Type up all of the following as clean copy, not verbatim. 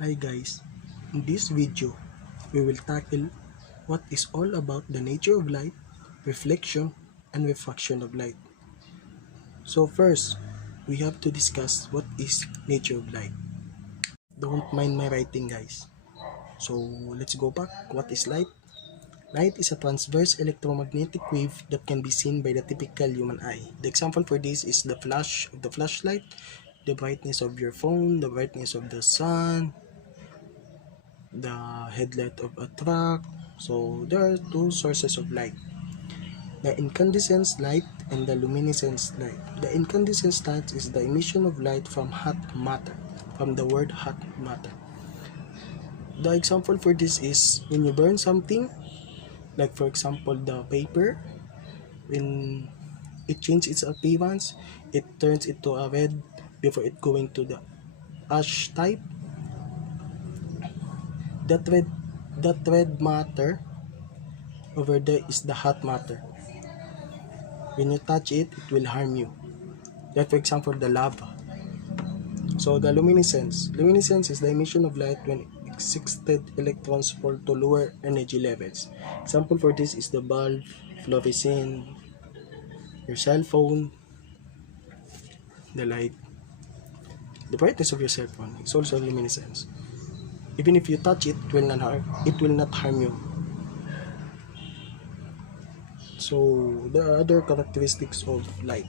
Hi guys, in this video, we will tackle what is all about the nature of light, reflection, and refraction of light. So first, we have to discuss what is nature of light. Don't mind my writing guys. So let's go back. What is light? Light is a transverse electromagnetic wave that can be seen by the typical human eye. The example for this is the flash of the flashlight, the brightness of your phone, the brightness of the sun, the headlight of a truck. So there are two sources of light, the incandescent light and the luminescent light. The incandescent light is the emission of light from hot matter, from the word hot matter. The example for this is when you burn something, like for example the paper, when it changes its appearance, it turns into a red before it going to the ash type. That red matter over there is the hot matter. When you touch it, it will harm you. Like for example, the lava. So the luminescence. Luminescence is the emission of light when excited electrons fall to lower energy levels. Example for this is the bulb, fluorescent, your cell phone, the light. The brightness of your cell phone is also luminescence. Even if you touch it, it will not harm you. So there are other characteristics of light.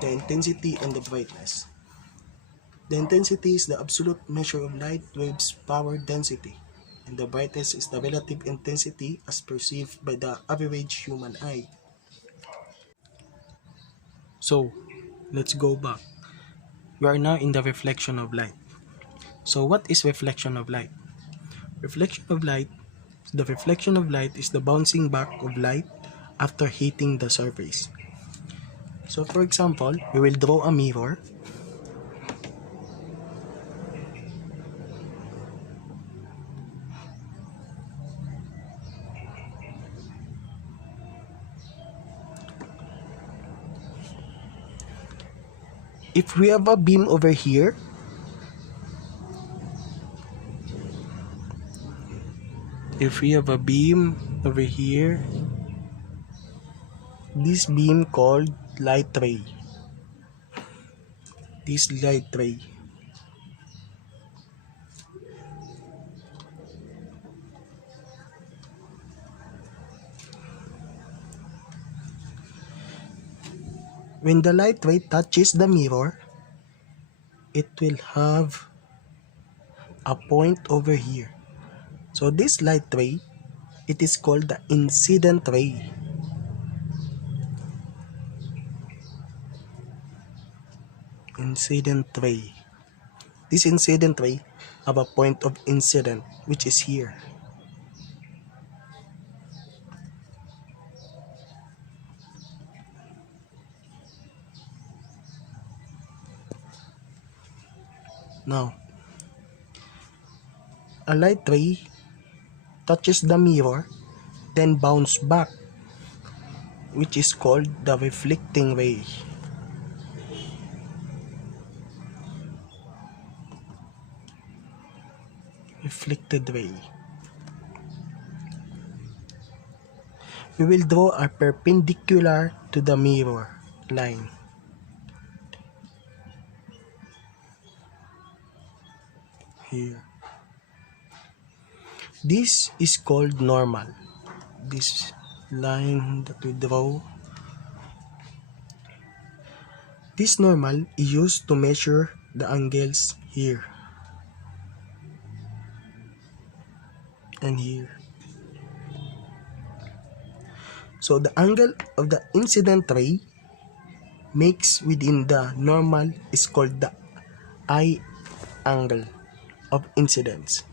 The intensity and the brightness. The intensity is the absolute measure of light waves' power density, and the brightness is the relative intensity as perceived by the average human eye. So, let's go back. We are now in the reflection of light. So, what is reflection of light? Reflection of light, the reflection of light is the bouncing back of light after hitting the surface. So, for example, we will draw a mirror. If we have a beam over here, this beam called light ray. This light ray. When the light ray touches the mirror, it will have a point over here. So this light ray, it is called the incident ray. Incident ray. This incident ray have a point of incident, which is here. Now, a light ray touches the mirror, then bounce back, which is called the reflecting ray. Reflected ray. We will draw a perpendicular to the mirror line. Here. This is called normal. This line that we draw. This normal is used to measure the angles here and here. So the angle of the incident ray makes within the normal is called the eye angle of incidence.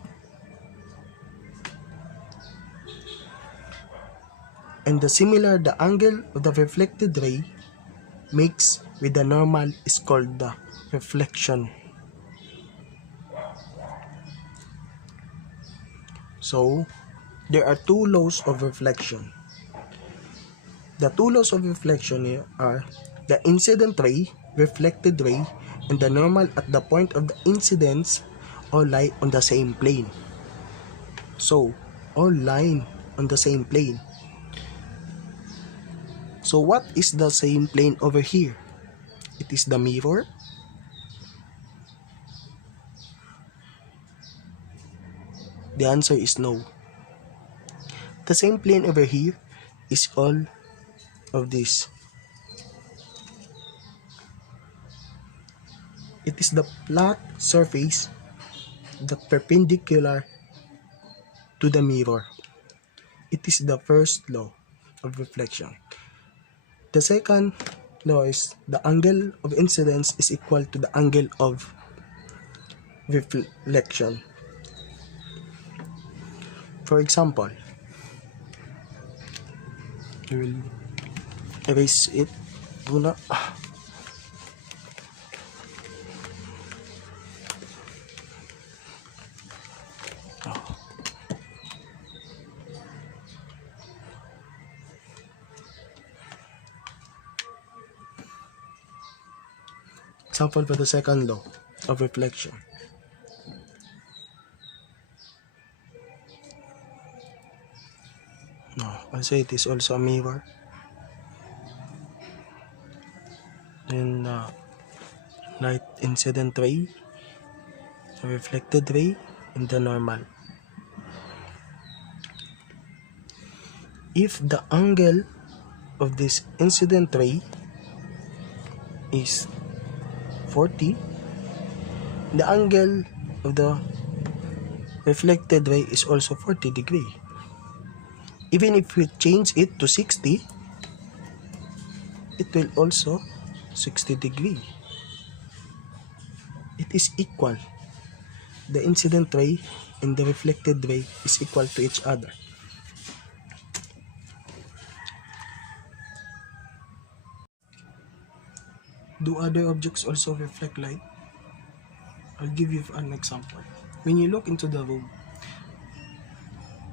And the angle of the reflected ray makes with the normal is called the reflection. So there are two laws of reflection. The two laws of reflection are the incident ray, reflected ray, and the normal at the point of the incidence all lie on the same plane. So, all line on the same plane. So what is the same plane over here? It is the mirror. The answer is no. The same plane over here is all of this. It is the flat surface that perpendicular to the mirror. It is the first law of reflection. The second law is the angle of incidence is equal to the angle of reflection. For example, we will erase it muna. Example for the second law of reflection. Also it is also a mirror. Then light incident ray, a reflected ray, and the normal. If the angle of this incident ray is 40, the angle of the reflected ray is also 40 degree. Even if we change it to 60, it will also 60 degree. It is equal. The incident ray and the reflected ray is equal to each other. Do other objects also reflect light? I'll give you an example. When you look into the room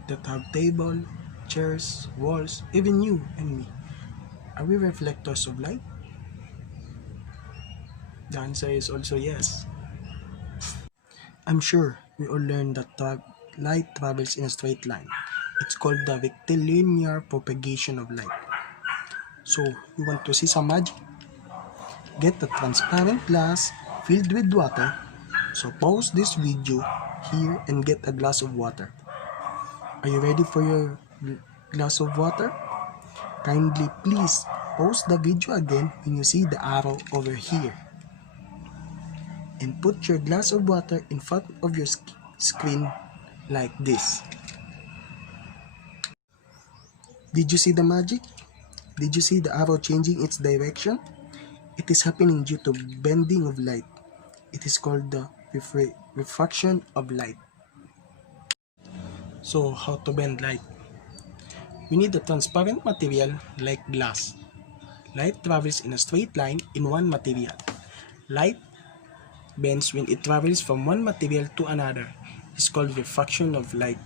that have table, chairs, walls, even you and me, are we reflectors of light? The answer is also yes. I'm sure we all learned that light travels in a straight line. It's called the rectilinear propagation of light. So, you want to see some magic? Get a transparent glass filled with water. So pause this video here and get a glass of water. Are you ready for your glass of water? Kindly please pause the video again when you see the arrow over here. And put your glass of water in front of your screen like this. Did you see the magic? Did you see the arrow changing its direction? It is happening due to bending of light. It is called the refraction of light. So, how to bend light? We need a transparent material like glass. Light travels in a straight line in one material. Light bends when it travels from one material to another. It's called refraction of light.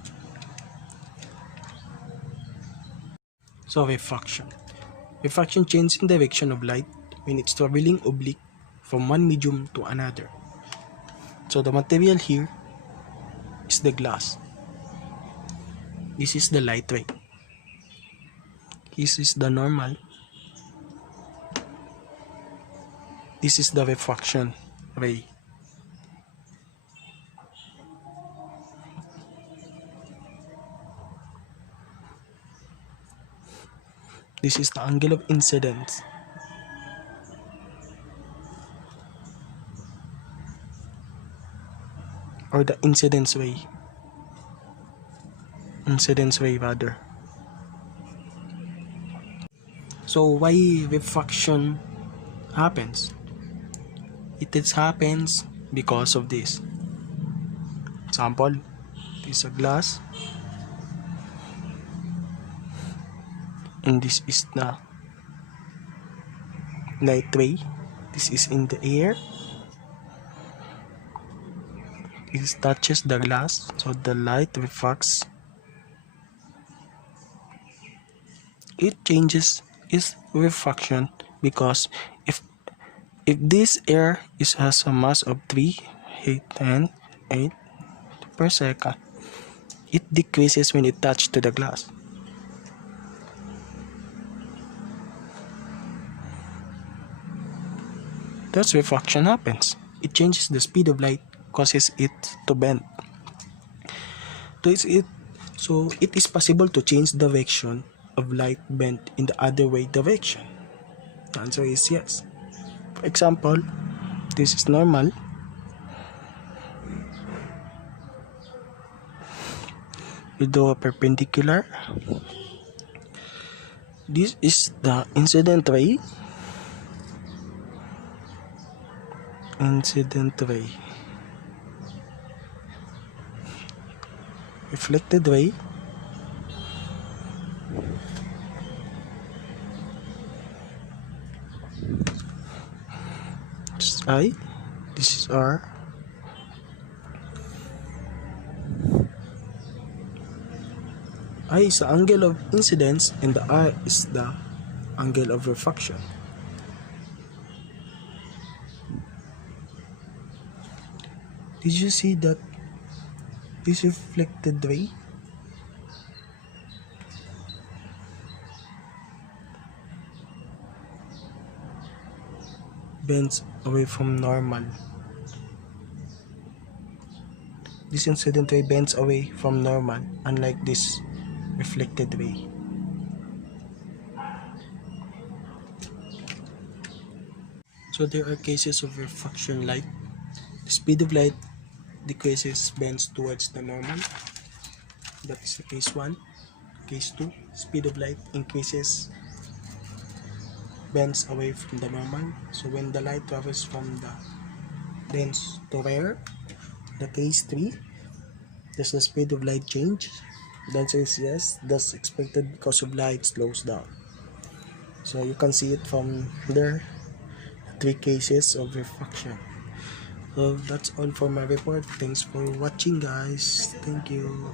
So, refraction. Refraction changes in direction of light when it's traveling oblique from one medium to another. So the material here is the glass. This is the light ray. This is the normal. This is the refraction ray. This is the angle of incidence. Or the incidence ray. Incidence ray rather. So why refraction happens? It happens because of this. Example, this is a glass. And this is the light ray. This is in the air. It touches the glass, so the light refracts. It changes its refraction because if this air has a mass of 3, 8, 10, 8, per second. It decreases when it touches to the glass. Thus refraction happens. It changes the speed of light, causes it to bend. So it is possible to change direction of light bent in the other way direction. The answer is yes. For example, this is normal. We draw a perpendicular. This is the incident ray. Reflected ray. This is I. This is R. I is the angle of incidence and the R is the angle of refraction. Did you see that this reflected ray bends away from normal? This incident ray bends away from normal, unlike this reflected ray. So there are cases of refraction light. The speed of light decreases, bends towards the normal. That is the case 1. Case 2, speed of light increases, bends away from the normal. So when the light travels from the dense to rare, the case 3, does the speed of light change? The answer is yes. That's expected because of light slows down. So you can see it from there, 3 cases of refraction. So that's all for my report. Thanks for watching, guys. Thank you.